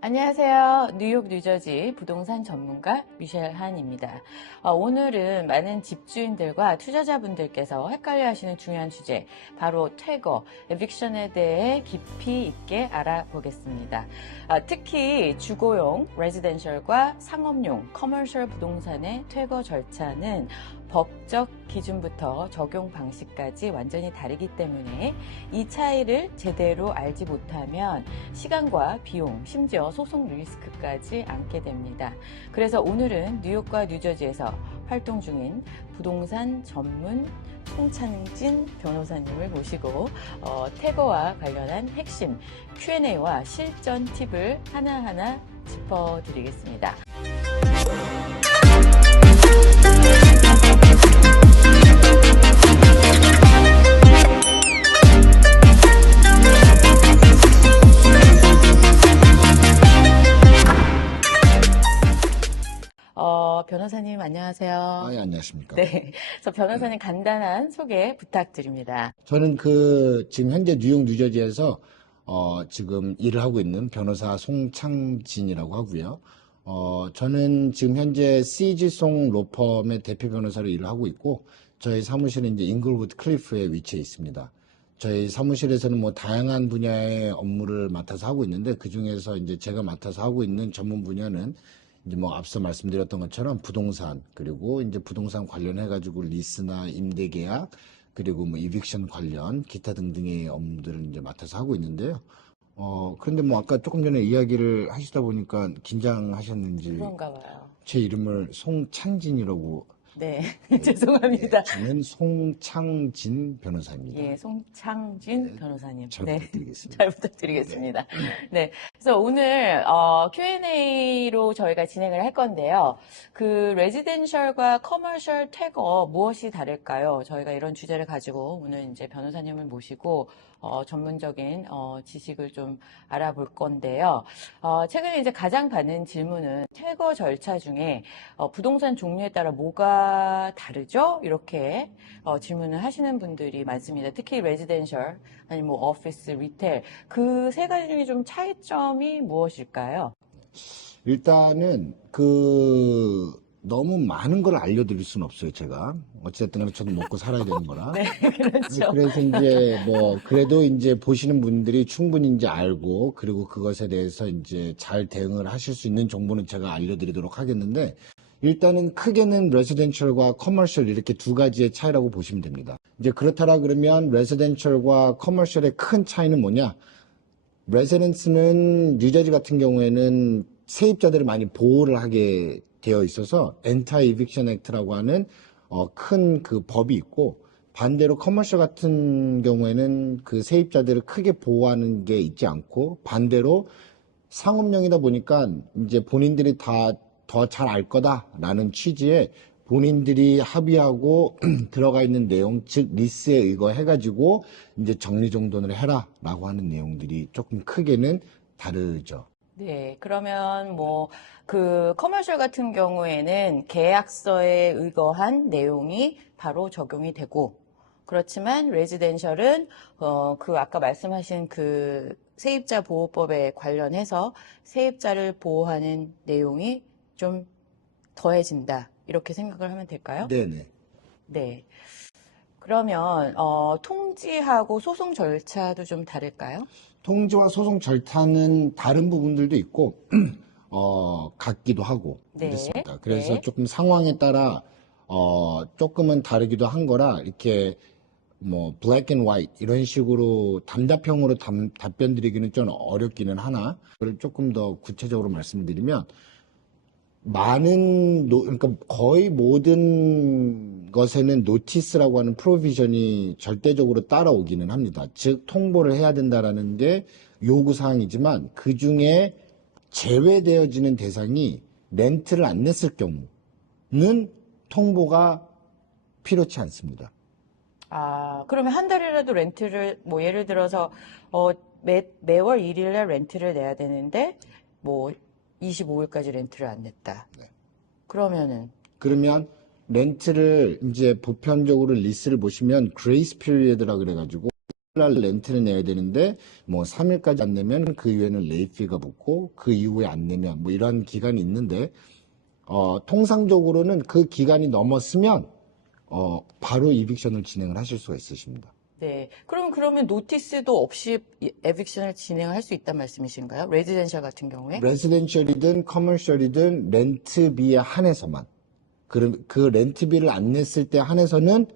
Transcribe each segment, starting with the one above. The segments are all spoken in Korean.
안녕하세요. 뉴욕, 뉴저지 부동산 전문가 미셸 한입니다. 오늘은 많은 집주인들과 투자자분들께서 헷갈려 하시는 중요한 주제, 바로 퇴거, 에빅션에 대해 깊이 있게 알아보겠습니다. 특히 주거용, 레지던셜과 상업용, 커머셜 부동산의 퇴거 절차는 법적 기준부터 적용 방식까지 완전히 다르기 때문에 이 차이를 제대로 알지 못하면 시간과 비용, 심지어 소송 리스크까지 안게 됩니다. 그래서 오늘은 뉴욕과 뉴저지에서 활동 중인 부동산 전문 송창진 변호사님을 모시고 퇴거와 관련한 핵심 Q&A와 실전 팁을 하나하나 짚어드리겠습니다. 변호사님 안녕하세요. 예, 안녕하십니까. 네, 그래서 변호사님 간단한 소개 부탁드립니다. 저는 지금 현재 뉴욕, 뉴저지에서 지금 일을 하고 있는 변호사 송창진이라고 하고요. 저는 지금 현재 CG송 로펌의 대표 변호사로 일을 하고 있고, 저희 사무실은 이제 잉글우드 클리프에 위치해 있습니다. 저희 사무실에서는 뭐 다양한 분야의 업무를 맡아서 하고 있는데, 그 중에서 이제 제가 맡아서 하고 있는 전문 분야는 이제 뭐 앞서 말씀드렸던 것처럼 부동산, 그리고 이제 부동산 관련해가지고 리스나 임대계약, 그리고 뭐 이빅션 관련 기타 등등의 업무들을 이제 맡아서 하고 있는데요. 그런데 뭐 아까 조금 전에 이야기를 하시다 보니까 긴장하셨는지 그런가 봐요. 제 이름을 송창진이라고. 네, 죄송합니다. 저는 송창진 변호사입니다. 예, 송창진 변호사님. 잘 네, 부탁드리겠습니다. 잘 부탁드리겠습니다. 네, 그래서 오늘 Q&A로 저희가 진행을 할 건데요. 그 레지덴셜과 커머셜 퇴거 무엇이 다를까요? 저희가 이런 주제를 가지고 오늘 이제 변호사님을 모시고 전문적인 지식을 좀 알아볼 건데요. 최근에 이제 가장 받는 질문은 퇴거 절차 중에 부동산 종류에 따라 뭐가 다르죠? 이렇게 질문을 하시는 분들이 많습니다. 특히 레지덴셜 아니면 뭐 오피스, 리테일 그 세 가지 중에 좀 차이점이 무엇일까요? 일단은 너무 많은 걸 알려드릴 수는 없어요, 제가. 어쨌든 간에 저도 먹고 살아야 되는 거라. 네, 그렇죠. 그래서 이제 그래도 이제 보시는 분들이 충분히 이제 알고, 그리고 그것에 대해서 이제 잘 대응을 하실 수 있는 정보는 제가 알려드리도록 하겠는데, 일단은 크게는 레지던셜과 커머셜 이렇게 두 가지의 차이라고 보시면 됩니다. 이제 그렇다라 그러면 레지던셜과 커머셜의 큰 차이는 뭐냐? 레지던스는 뉴저지 같은 경우에는 세입자들을 많이 보호를 하게 되어 있어서 엔타이 이빅션 액트라고 하는 큰 그 법이 있고, 반대로 커머셜 같은 경우에는 그 세입자들을 크게 보호하는 게 있지 않고, 반대로 상업용이다 보니까 이제 본인들이 다 더 잘 알 거다라는 취지에 본인들이 합의하고 들어가 있는 내용, 즉 리스에 의거해가지고 이제 정리정돈을 해라라고 하는 내용들이 조금 크게는 다르죠. 네, 그러면 그 커머셜 같은 경우에는 계약서에 의거한 내용이 바로 적용이 되고, 그렇지만 레지덴셜은 그 아까 말씀하신 그 세입자 보호법에 관련해서 세입자를 보호하는 내용이 좀 더해진다. 이렇게 생각을 하면 될까요? 네네. 네. 그러면 통지하고 소송 절차도 좀 다를까요? 통지와 소송 절차는 다른 부분들도 있고, 같기도 하고, 네. 그렇습니다. 그래서 네. 조금 상황에 따라, 조금은 다르기도 한 거라, 이렇게, black and white, 이런 식으로 단답형으로 답변 드리기는 좀 어렵기는 하나, 그걸 조금 더 구체적으로 말씀드리면, 그러니까 거의 모든 것에는 노티스라고 하는 프로비전이 절대적으로 따라오기는 합니다. 즉, 통보를 해야 된다라는 게 요구사항이지만 그 중에 제외되어지는 대상이 렌트를 안 냈을 경우는 통보가 필요치 않습니다. 그러면 한 달이라도 렌트를, 예를 들어서, 매월 1일날 렌트를 내야 되는데, 25일까지 렌트를 안 냈다. 네. 그러면 렌트를 이제 보편적으로 리스를 보시면 그레이스 피리어드라 그래가지고 날 렌트를 내야 되는데 뭐 3일까지 안 내면 그 이후에는 레이피가 붙고 그 이후에 안 내면 뭐 이런 기간이 있는데 통상적으로는 그 기간이 넘었으면 바로 이빅션을 진행을 하실 수가 있으십니다. 네. 그러면 노티스도 없이 에빅션을 진행할 수 있단 말씀이신가요? 레지덴셜 같은 경우에? 레지덴셜이든 커머셜이든 렌트비에 한해서만 그 렌트비를 안 냈을 때 한해서는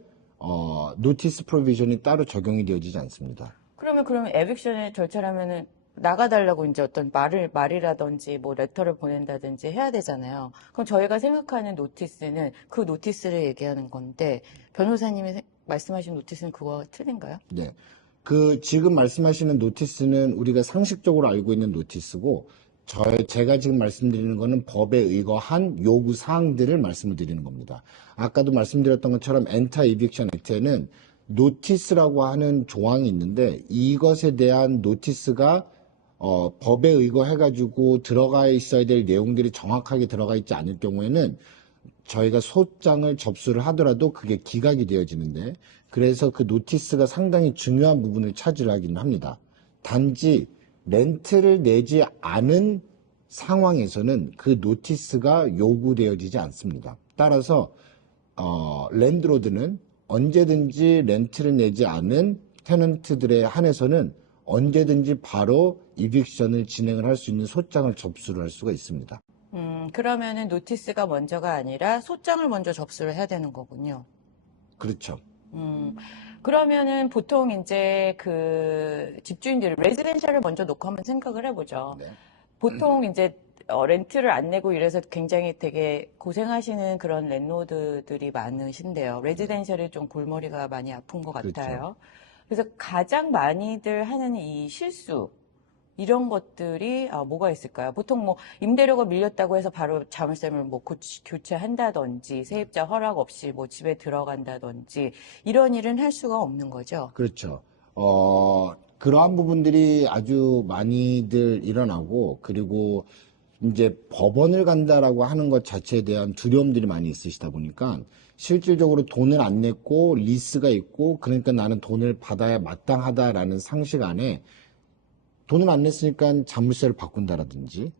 노티스 프로비전이 따로 적용이 되어지지 않습니다. 그러면 에빅션의 절차라면은 나가달라고 이제 어떤 말이라든지 뭐 레터를 보낸다든지 해야 되잖아요. 그럼 저희가 생각하는 노티스는 그 노티스를 얘기하는 건데 변호사님이 말씀하신 노티스는 그거와 틀린가요? 네. 지금 말씀하시는 노티스는 우리가 상식적으로 알고 있는 노티스고, 제가 지금 말씀드리는 거는 법에 의거한 요구 사항들을 말씀을 드리는 겁니다. 아까도 말씀드렸던 것처럼 엔터 이빅션 액트에는 노티스라고 하는 조항이 있는데, 이것에 대한 노티스가 법에 의거해가지고 들어가 있어야 될 내용들이 정확하게 들어가 있지 않을 경우에는 저희가 소장을 접수를 하더라도 그게 기각이 되어지는데, 그래서 그 노티스가 상당히 중요한 부분을 차지하기는 합니다. 단지 렌트를 내지 않은 상황에서는 그 노티스가 요구되어지지 않습니다. 따라서 랜드로드는 언제든지 렌트를 내지 않은 테넌트들에 한해서는 언제든지 바로 이빅션을 진행을 할 수 있는 소장을 접수를 할 수가 있습니다. 그러면은 노티스가 먼저가 아니라 소장을 먼저 접수를 해야 되는 거군요. 그렇죠. 그러면은 보통 이제 그 집주인들, 레지덴셜을 먼저 놓고 한번 생각을 해보죠. 네. 보통 이제 렌트를 안 내고 이래서 굉장히 되게 고생하시는 그런 랜로드들이 많으신데요. 레지덴셜이 좀 골머리가 많이 아픈 것 그렇죠. 같아요. 그래서 가장 많이들 하는 이 실수, 이런 것들이 뭐가 있을까요? 보통 뭐 임대료가 밀렸다고 해서 바로 자물쇠를 뭐 교체한다든지 세입자 허락 없이 뭐 집에 들어간다든지 이런 일은 할 수가 없는 거죠. 그렇죠. 그러한 부분들이 아주 많이들 일어나고, 그리고 이제 법원을 간다라고 하는 것 자체에 대한 두려움들이 많이 있으시다 보니까 실질적으로 돈을 안 냈고 리스가 있고, 그러니까 나는 돈을 받아야 마땅하다라는 상식 안에 돈을 안 냈으니까 자물쇠를 바꾼다라든지,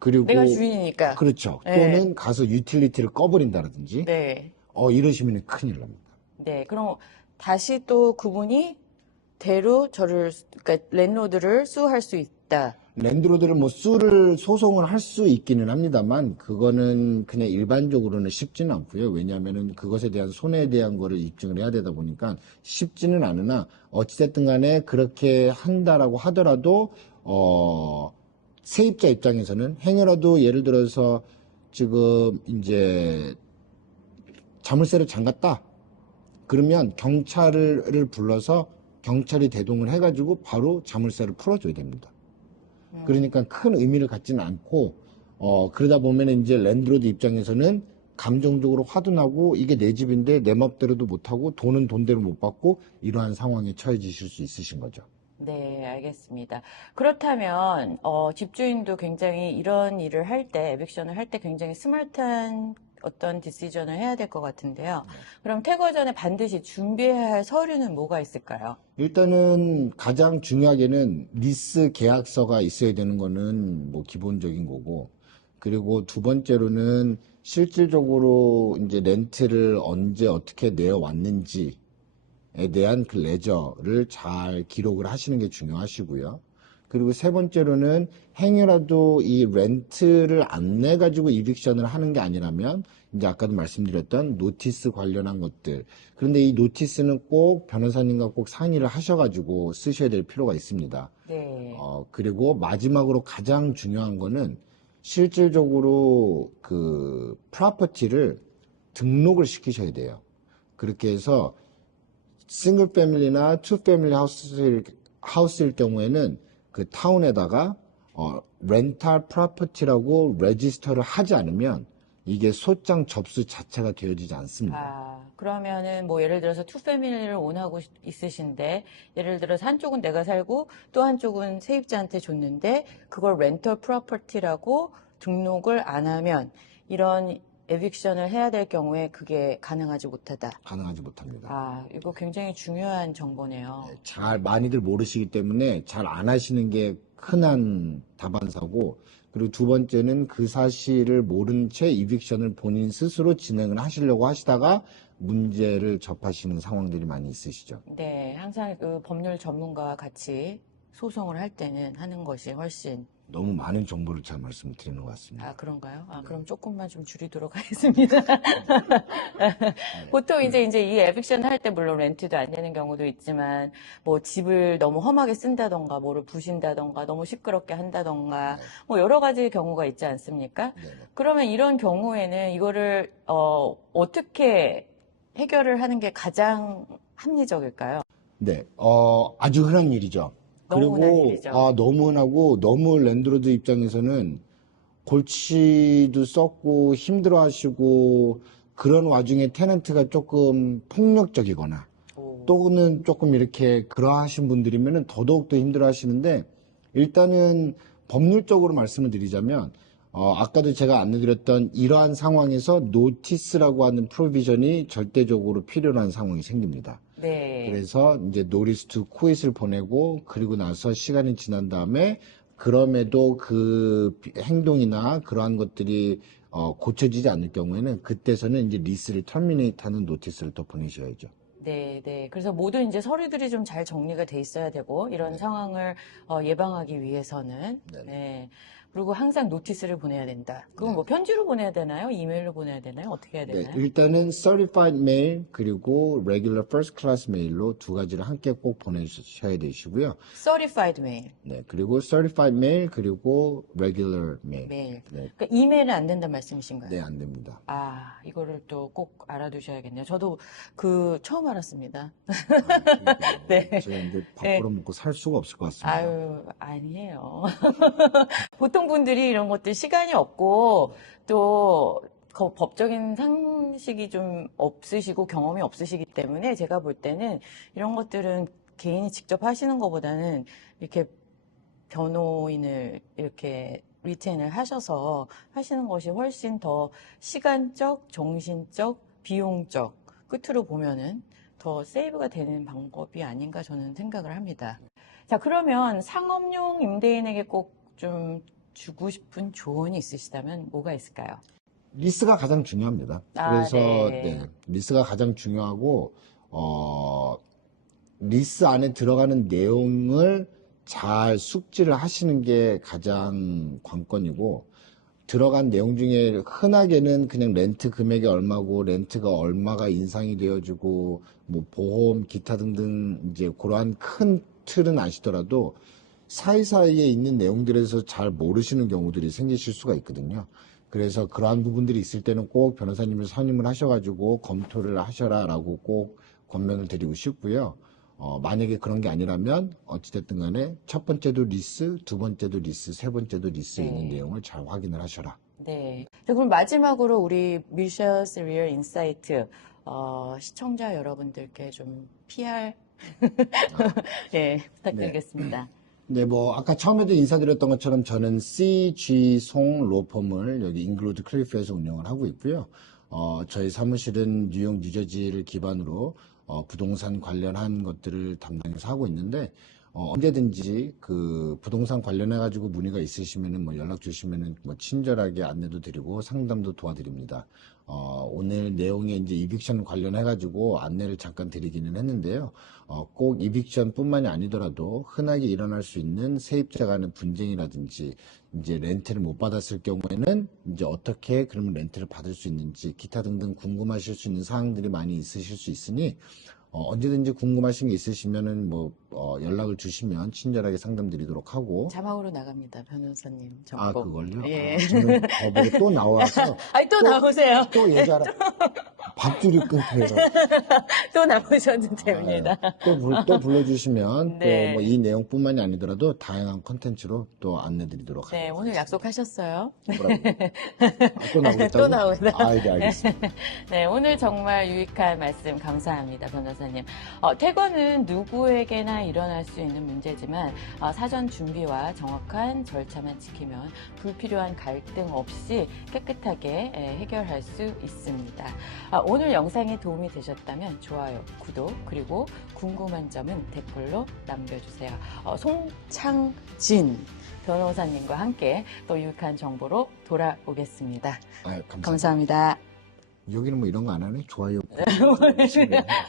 그리고 내가 주인이니까. 그렇죠. 네. 또는 가서 유틸리티를 꺼버린다라든지, 네. 이러시면 큰일 납니다. 네. 그럼 다시 또 그분이 그러니까 랜로드를 수할 수 있다. 랜드로드를 뭐 소송을 할 수 있기는 합니다만, 그거는 그냥 일반적으로는 쉽지는 않고요. 왜냐하면은 그것에 대한 손해에 대한 거를 입증을 해야 되다 보니까 쉽지는 않으나, 어찌됐든 간에 그렇게 한다라고 하더라도 세입자 입장에서는 행여라도 예를 들어서 지금 이제 자물쇠를 잠갔다 그러면 경찰을 불러서 경찰이 대동을 해가지고 바로 자물쇠를 풀어줘야 됩니다. 그러니까 큰 의미를 갖지는 않고, 그러다 보면 이제 랜드로드 입장에서는 감정적으로 화도 나고, 이게 내 집인데 내 맘대로도 못하고 돈은 돈대로 못 받고, 이러한 상황에 처해지실 수 있으신 거죠. 네, 알겠습니다. 그렇다면 집주인도 굉장히 이런 일을 할 때, 에빅션을 할 때 굉장히 스마트한 어떤 디시전을 해야 될 것 같은데요. 그럼 퇴거 전에 반드시 준비해야 할 서류는 뭐가 있을까요? 일단은 가장 중요하게는 리스 계약서가 있어야 되는 거는 뭐 기본적인 거고, 그리고 두 번째로는 실질적으로 이제 렌트를 언제 어떻게 내어왔는지에 대한 그 레저를 잘 기록을 하시는 게 중요하시고요. 그리고 세 번째로는 행여라도 이 렌트를 안 내가지고 이빅션을 하는 게 아니라면, 이제 아까도 말씀드렸던 노티스 관련한 것들. 그런데 이 노티스는 꼭 변호사님과 꼭 상의를 하셔가지고 쓰셔야 될 필요가 있습니다. 네. 그리고 마지막으로 가장 중요한 거는 실질적으로 그 프로퍼티를 등록을 시키셔야 돼요. 그렇게 해서 싱글 패밀리나 투 패밀리 하우스일 경우에는 그 타운에다가 렌탈 프로퍼티라고 레지스터를 하지 않으면 이게 소장 접수 자체가 되어지지 않습니다. 그러면은 뭐 예를 들어서 투 패밀리를 원하고 있으신데 예를 들어서 한쪽은 내가 살고 또 한쪽은 세입자한테 줬는데 그걸 렌털 프로퍼티라고 등록을 안 하면 이런 에빅션을 해야 될 경우에 그게 가능하지 못하다. 가능하지 못합니다. 아, 이거 굉장히 중요한 정보네요. 잘 많이들 모르시기 때문에 잘 안 하시는 게 흔한 다반사고, 그리고 두 번째는 그 사실을 모른 채 이빅션을 본인 스스로 진행을 하시려고 하시다가 문제를 접하시는 상황들이 많이 있으시죠. 네, 항상 그 법률 전문가와 같이 소송을 할 때는 하는 것이 훨씬. 너무 많은 정보를 잘 말씀을 드리는 것 같습니다. 아, 그런가요? 아, 그럼 조금만 좀 줄이도록 하겠습니다. 보통 이제 이 에빅션 할 때 물론 렌트도 안 되는 경우도 있지만, 뭐 집을 너무 험하게 쓴다던가, 뭐를 부신다던가, 너무 시끄럽게 한다던가, 네. 뭐 여러 가지 경우가 있지 않습니까? 네네. 그러면 이런 경우에는 이거를, 어떻게 해결을 하는 게 가장 합리적일까요? 네, 아주 흔한 일이죠. 너무 흔한 그리고, 일이죠. 너무 흔하고, 너무 랜드로드 입장에서는 골치도 썩고 힘들어 하시고, 그런 와중에 테넌트가 조금 폭력적이거나, 오. 또는 조금 이렇게 그러하신 분들이면 더더욱 더 힘들어 하시는데, 일단은 법률적으로 말씀을 드리자면, 아까도 제가 안내드렸던 이러한 상황에서 노티스라고 하는 프로비전이 절대적으로 필요한 상황이 생깁니다. 네. 그래서 이제 노리스 투 코잇을 보내고, 그리고 나서 시간이 지난 다음에 그럼에도 그 행동이나 그러한 것들이 고쳐지지 않을 경우에는 그때서는 이제 리스를 터미네이트하는 노티스를 또 보내셔야죠. 네, 네. 그래서 모든 이제 서류들이 좀 잘 정리가 돼 있어야 되고, 이런 상황을 예방하기 위해서는. 네네. 네. 그리고 항상 노티스를 보내야 된다. 그건 뭐 편지로 보내야 되나요? 이메일로 보내야 되나요? 어떻게 해야 네, 되나요? 일단은 Certified Mail 그리고 Regular First Class Mail로 두 가지를 함께 꼭 보내셔야 되시고요. Certified Mail. 네, 그리고 Certified Mail 그리고 Regular Mail. 메일. 네, 그러니까 이메일은 안 된다는 말씀이신가요? 네, 안 됩니다. 아, 이거를 또 꼭 알아두셔야겠네요. 저도 그 처음 알았습니다. 네. 제가 이제 밥 벌어먹고 살 수가 없을 것 같습니다. 아유, 아니에요. 보통 분들이 이런 것들 시간이 없고 또 법적인 상식이 좀 없으시고 경험이 없으시기 때문에 제가 볼 때는 이런 것들은 개인이 직접 하시는 것보다는 이렇게 변호인을 이렇게 리테인을 하셔서 하시는 것이 훨씬 더 시간적, 정신적, 비용적 끝으로 보면은 더 세이브가 되는 방법이 아닌가 저는 생각을 합니다. 자, 그러면 상업용 임대인에게 꼭 좀 주고 싶은 조언이 있으시다면 뭐가 있을까요? 리스가 가장 중요합니다. 아, 그래서 네. 네, 리스가 가장 중요하고 리스 안에 들어가는 내용을 잘 숙지를 하시는 게 가장 관건이고, 들어간 내용 중에 흔하게는 그냥 렌트 금액이 얼마고 렌트가 얼마가 인상이 되어지고 뭐 보험 기타 등등 이제 그러한 큰 틀은 아시더라도 사이사이에 있는 내용들에서 잘 모르시는 경우들이 생기실 수가 있거든요. 그래서 그러한 부분들이 있을 때는 꼭 변호사님을 선임을 하셔가지고 검토를 하셔라라고 꼭 권면을 드리고 싶고요. 만약에 그런 게 아니라면 어찌됐든 간에 첫 번째도 리스, 두 번째도 리스, 세 번째도 리스에 네. 있는 내용을 잘 확인을 하셔라. 네. 자, 그럼 마지막으로 우리 미셸스 리얼 인사이트 시청자 여러분들께 좀 PR 예, 부탁드리겠습니다. 네, 뭐 아까 처음에도 인사드렸던 것처럼 저는 CG 송 로펌을 여기 잉글로드 클리프에서 운영을 하고 있고요. 저희 사무실은 뉴욕, 뉴저지를 기반으로 부동산 관련한 것들을 담당해서 하고 있는데 언제든지 그 부동산 관련해 가지고 문의가 있으시면은 뭐 연락 주시면은 뭐 친절하게 안내도 드리고 상담도 도와드립니다. 오늘 내용에 이제 이빅션 관련해 가지고 안내를 잠깐 드리기는 했는데요. 꼭 이빅션 뿐만이 아니더라도 흔하게 일어날 수 있는 세입자 간의 분쟁이라든지 이제 렌트를 못 받았을 경우에는 이제 어떻게 그러면 렌트를 받을 수 있는지 기타 등등 궁금하실 수 있는 사항들이 많이 있으실 수 있으니 언제든지 궁금하신 게 있으시면은 뭐 연락을 주시면 친절하게 상담드리도록 하고. 자막으로 나갑니다, 변호사님. 아, 정보. 그걸요? 예. 저는 저보고 또 나와서 아니, 또 나오세요. 또 얘기하라 밥줄이 끊겨요. 또 나오셔도 됩니다. 또 불러주시면 네. 또 뭐 이 내용뿐만이 아니더라도 다양한 컨텐츠로 또 안내드리도록 네, 하겠습니다. 오늘 약속하셨어요. 뭐라고요? 또 나오겠다고? 또 나오겠다. 아, 네, 알겠습니다. 네, 오늘 정말 유익한 말씀 감사합니다, 변호사님. 퇴거는 누구에게나 일어날 수 있는 문제지만 사전 준비와 정확한 절차만 지키면 불필요한 갈등 없이 깨끗하게 해결할 수 있습니다. 오늘 영상이 도움이 되셨다면 좋아요, 구독, 그리고 궁금한 점은 댓글로 남겨주세요. 송창진 변호사님과 함께 또 유익한 정보로 돌아오겠습니다. 감사합니다. 감사합니다. 여기는 뭐 이런 거 안 하네? 좋아요.